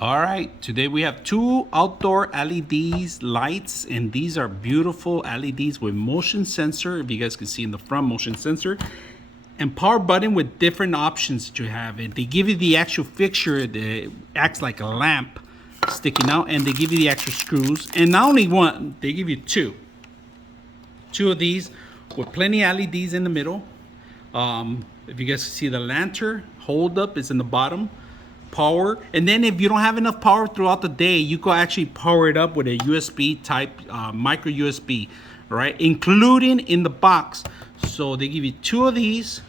All right, today we have two outdoor LEDs lights, and these are beautiful LEDs with motion sensor. If you guys can see in the front, motion sensor and power button with different options that you have. And they give you the actual fixture that acts like a lamp sticking out, and they give you the actual screws. And not only one, they give you two of these with plenty of LEDs in the middle. If you guys can see, the lantern hold up is in the bottom. Power, and then if you don't have enough power throughout the day, you can actually power it up with a USB type micro USB, right, including in the box. So they give you two of these,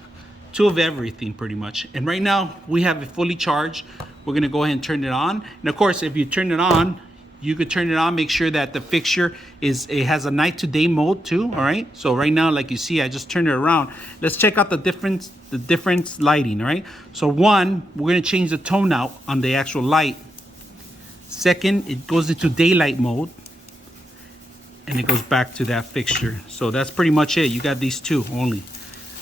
two of everything pretty much. And right now we have it fully charged. We're gonna go ahead and turn it on, and of course if you turn it on, you could turn it on, make sure that the fixture it has a night to day mode too. All right, so right now, like you see, I just turned it around. Let's check out the different lighting. All right, so one, we're gonna change the tone out on the actual light. Second, it goes into daylight mode, and it goes back to that fixture. So that's pretty much it. You got these two only.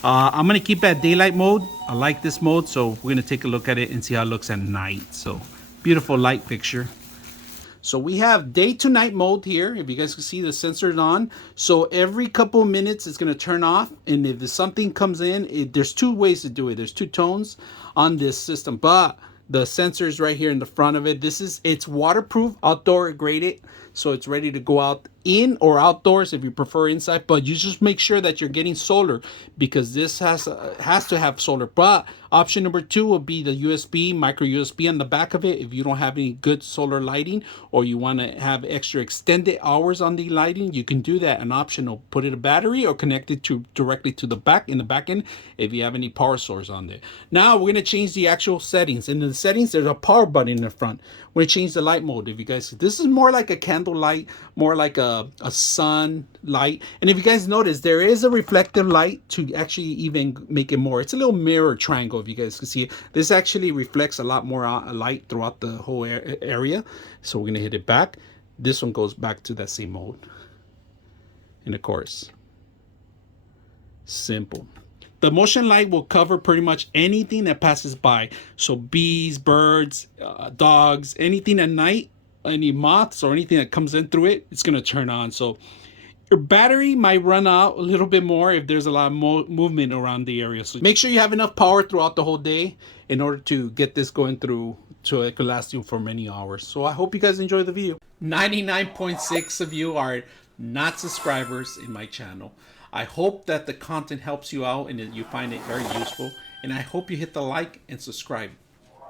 I'm gonna keep at daylight mode. I like this mode, so we're gonna take a look at it and see how it looks at night. So beautiful light fixture. So we have day to night mode here. If you guys can see, the sensor's on. So every couple of minutes it's going to turn off. And if something comes in, there's two ways to do it. There's two tones on this system. But the sensor's right here in the front of it. It's waterproof, outdoor graded. So it's ready to go out in or outdoors if you prefer inside. But you just make sure that you're getting solar, because this has to have solar. But option number two will be the USB, micro USB on the back of it. If you don't have any good solar lighting, or you want to have extra extended hours on the lighting, you can do that. An option will put it a battery or connect it directly to the back end if you have any power source on there. Now we're going to change the actual settings. In the settings, there's a power button in the front. We're going to change the light mode. If you guys, this is more like a candle light, more like a sun light. And if you guys notice, there is a reflective light to actually even make it more. It's a little mirror triangle, if you guys can see it. This actually reflects a lot more light throughout the whole area. So we're gonna hit it back. This one goes back to that same mode. And of course, simple. The motion light will cover pretty much anything that passes by. So bees, birds, dogs, anything at night, any moths or anything that comes in through it, it's going to turn on. So your battery might run out a little bit more if there's a lot of movement around the area. So make sure you have enough power throughout the whole day in order to get this going through, so it could last you for many hours. So I hope you guys enjoy the video. 99.6 of you are not subscribers in my channel. I hope that the content helps you out and that you find it very useful. And I hope you hit the like and subscribe.